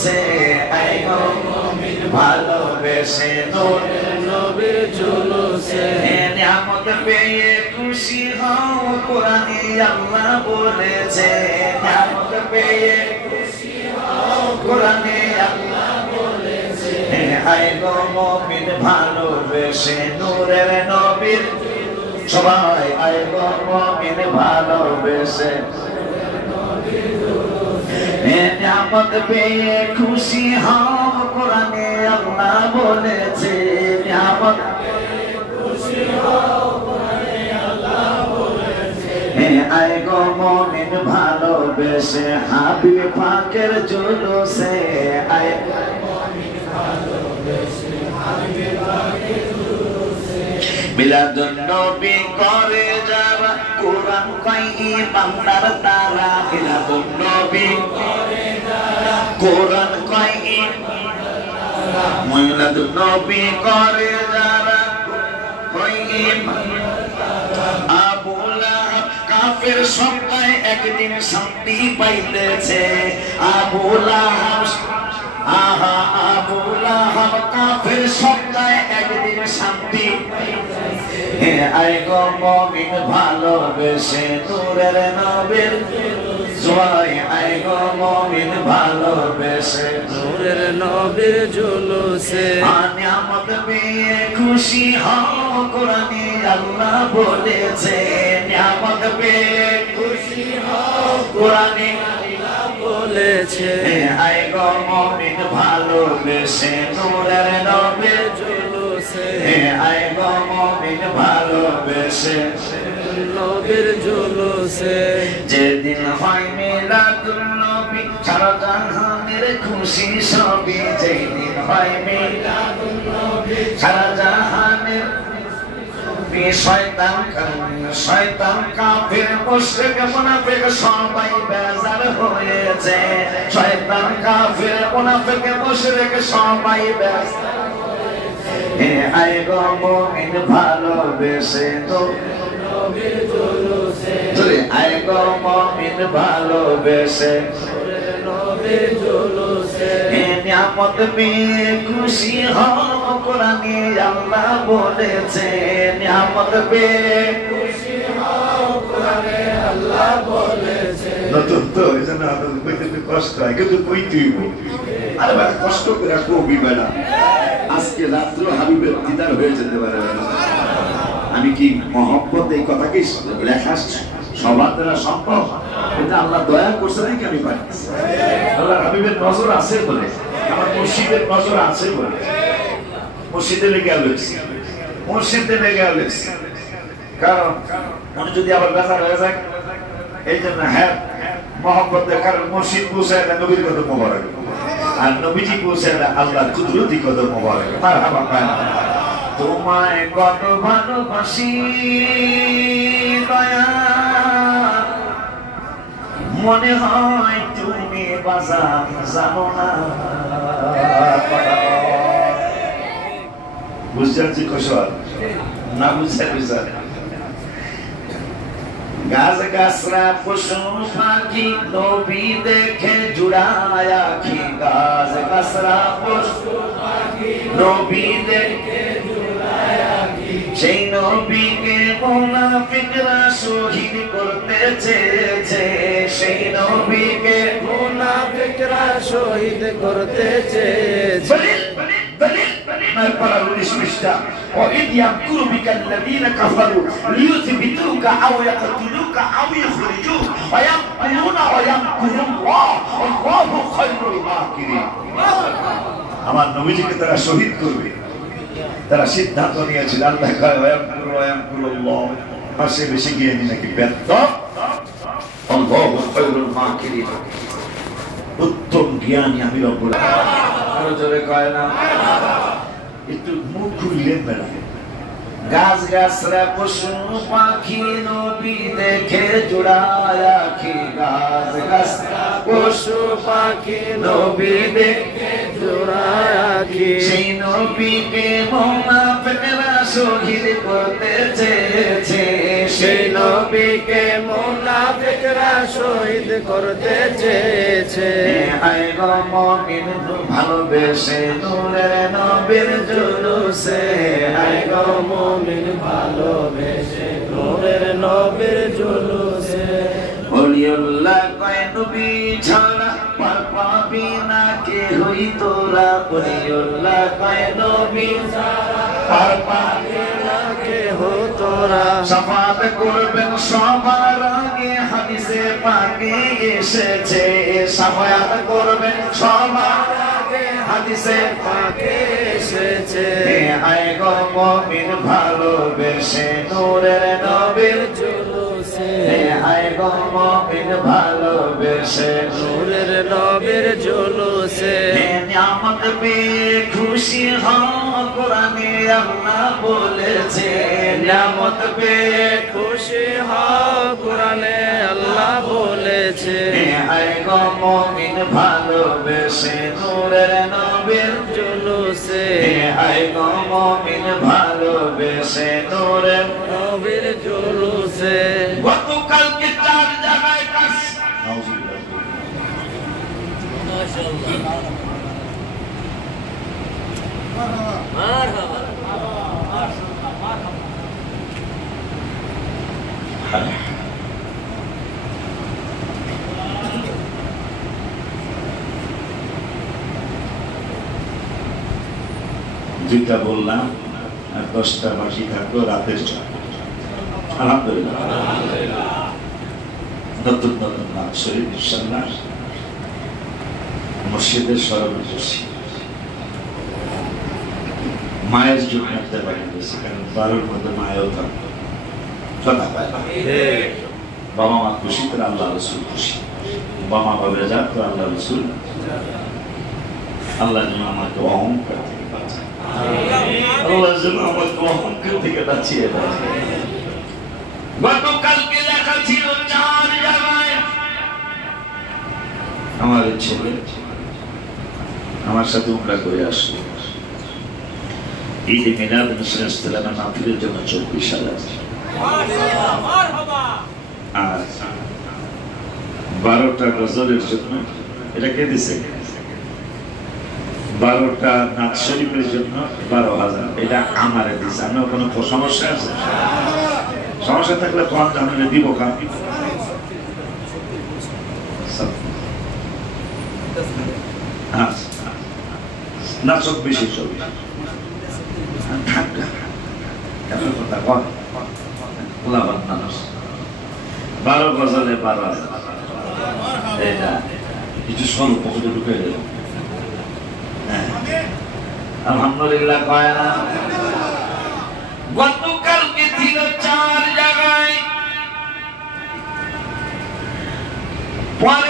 জুলুসে আয় গো মুমিন ভালোবেসে নূরের নবীর জুলুসে নিয়ামত পেয়ে খুশি হও কোরআনে আল্লাহ বলেছে নিয়ামত পেয়ে খুশি হও কোরআনে আল্লাহ বলেছে আয় গো মুমিন ভালোবেসে নূরের নবীর সবাই আয় গো মুমিন ভালোবেসে নিয়ামত পেয়ে খুশি হও কোরআনে আল্লাহ বলেছে নিয়ামত পেয়ে খুশি হও কোরআনে আল্লাহ বলেছে আয় গো মুমিন ভালোবেসে হাবিব পাকের জুলুসে আয় গো মুমিন ভালোবেসে হাবিব পাকের জুলুসে মিলাদুন নবী করে যারা কোরআন কই বাংলার তারা মিলাদুন নবী করে যারা কোরআন কই মিলাদুন নবী করে যারা কই আবু লাহাব কাফের সবাই একদিন শান্তি পাইতেছে আবু লাহাব আহা আবু লাহাব কাফের সবাই একদিন শান্তি আয় গো মুমিন ভালোবেসে নূরের নবীর জয় আয় গো মুমিন ভালোবেসে নূরের নবীর জুলুসে নিয়ামত পেয়ে খুশি হও কোরআনে আল্লাহ বলেছে নিয়ামত পেয়ে খুশি হও কোরআনে আল্লাহ বলেছে আয় গো মুমিন ভালোবেসে নূরের নবীর জুলুসে আয় গো মুমিন ভালোবেসে নবীর জুলুসে যেদিন হয় মিলাদুন নবী সারা জাহানের খুশি সবই যেদিন হয় মিলাদুন নবী সারা জাহানের শয়তান কাফির মুশরিক মুনাফিক সবাই বেজার হয়েছে শয়তান কাফির মুনাফিক মুশরিক সবাই বেজার আয় গো মুমিন ভালোবেসে তো নবীর জুলুসে আয় গো মুমিন ভালোবেসে নবীর জুলুসে নিয়ামত পেয়ে খুশি হও কোরআনে আল্লাহ বলেছে নিয়ামত পেয়ে খুশি হও কোরআনে আল্লাহ বলেছে নতুন তো এজন্য আপনাদের কইতে একটু কষ্ট হয় কিন্তু কইতেই আরে ভাই কষ্ট করে কবি বেলা আজকে রাত্র হাবিবের দিদার হয়ে যেতে পারে আমি কি মহব্বত এই কথাকে লেখা সবার দ্বারা সম্ভব এটা আল্লাহ দয়া করছে নাকি আমি পারি আল্লাহ হাবিবের নজর আছে বলে আমার মুর্শিদের নজর আছে বলে মুর্শিদে লেগে আলোছি মুর্শিদে লেগে আলোছি কারণ মনে যদি আবার বেজার হয়ে যায় এই জন্য হ্যাঁ মহব্বতের কারণ মুর্শিদ পৌঁছায় না নবীর কত মোবারক আর নবীজি পৌঁছায় না আল্লাহর কুদরতি কত মোবারক মারহাবা তোমায় কত ভালোবাসি দয়া মনে হয় তুমি বাজার জানো না বুঝতে কৌশল না বুঝতে বিচার গাছ গাছরা পশু পাখি নবী দেখে জুড়ায় আখি গাছ গাছরা পশু পাখি নবী দেখে জুড়ায় আখি সেই নবীকে মুনাফিকরা শহীদ করতে চেয়েছে সেই নবীকে মুনাফিকরা শহীদ করতে চেয়েছে وإذ يمكر بك الذين كفروا ليثبتوك أو يقتلوك أو يخرجوك ويمكرون ويمكر الله والله خير الماكرين আমার নবীজিকে তারা শহীদ করবে তারা সিদ্ধান্ত নিয়েছিল আল্লাহ কয় ওয়ায়ামকুরু ওয়ায়ামকুরুল্লাহ পাশে বেশি গিয়ে নাকি ব্যর্থ আল্লাহু খায়রুল মাকিরিন উত্তম জ্ঞানী আমি রব্বুল আলামিন আরো জোরে কয় না একটু মুখ খুললেন বেলা গাছ গাছরা পশু পাখি নবী দেখে জোড়ায় আখি গাছ গাছরা পশু পাখি নবী দেখে জোড়ায় আখি সেই নবীকে মুনাফিকরা শহীদ করতে চেয়েছে সেই নবীকে মুনাফিকরা শহীদ করতে চেয়েছে। আয় গো মুমিন ভালোবেসে নূরের নবীর জুলুসে, আয় গো মুমিন ভালোবেসে নূরের নবীর জুলুসে। ওলিউল্লাহ কয় নবী ছাড়া পার পাবি না কে হই তোরা, ওলিউল্লাহ কয় নবী ছাড়া পার পাবি না কে হো তোরা। শাফাত করবেন সবার আগে হাদিসে পাকে এসেছে, শাফাত করবেন সবার আগে হাদিসে পাকে এসেছে। আয় গো মুমিন ভালোবেসে নূরের নবীর জুলুসে, আয় গো মুমিন ভালোবেসে নূরের নবীর জুলুসে। নিয়ামত পেয়ে খুশি হও কোরআনে আল্লাহ বলেছে, নিয়ামত পেয়ে খুশি হও কোরআনে আল্লাহ বলেছে। আয় গো মুমিন ভালোবেসে নূরের নবীর জুলুসে, আয় গো মুমিন ভালোবেসে নূরের নবীর জুলুসে। গতকালকে 4 জায়গায় কাজ দুইটা বললাম আর 10টা বাকি থাকলো রাতের। আলহামদুলিল্লাহ নতুন নতুন নাম শরীফ ইনশাআল্লাহ মসজিদের স্মরণে বসি। মায়ের জন্য একটা বাড়ি গেছি, কারণ 12-র মধ্যে মায়েও থাকতো। বাবা মা খুশি তো আল্লাহ রসুল খুশি, বাবা বাবা যাক তো আল্লাহ রসুল। আল্লাহ যেন আমাকে অহংকার থেকে বাঁচায়, আল্লাহ যেন আমাকে অহংকার থেকে বাঁচিয়ে দেয়। গতকালকে লেখা ছিল 4 জায়গায় আমার ছেলে আমার সাথে উমরা করে আসলো। ঈদে মিলাদ মুসলিমের মাহফিলের জন্য 24,000, আর 12টা গজলের জন্য, এটা কে দিছে? 12টা নাচ শরীফের জন্য 12,000, এটা আমারে দিছে। আমার কোনো সমস্যা আছে? সমস্যা থাকলে তখন জানালে দিব কাম। নাচক বেশি চলবে, 12 গজলে 12,000, এটা কিছু স্বল্প পকেটে ঢুকে গেল। আলহামদুলিল্লাহ কয় না? গতকালকে ছিল 4 জায়গায়, পরে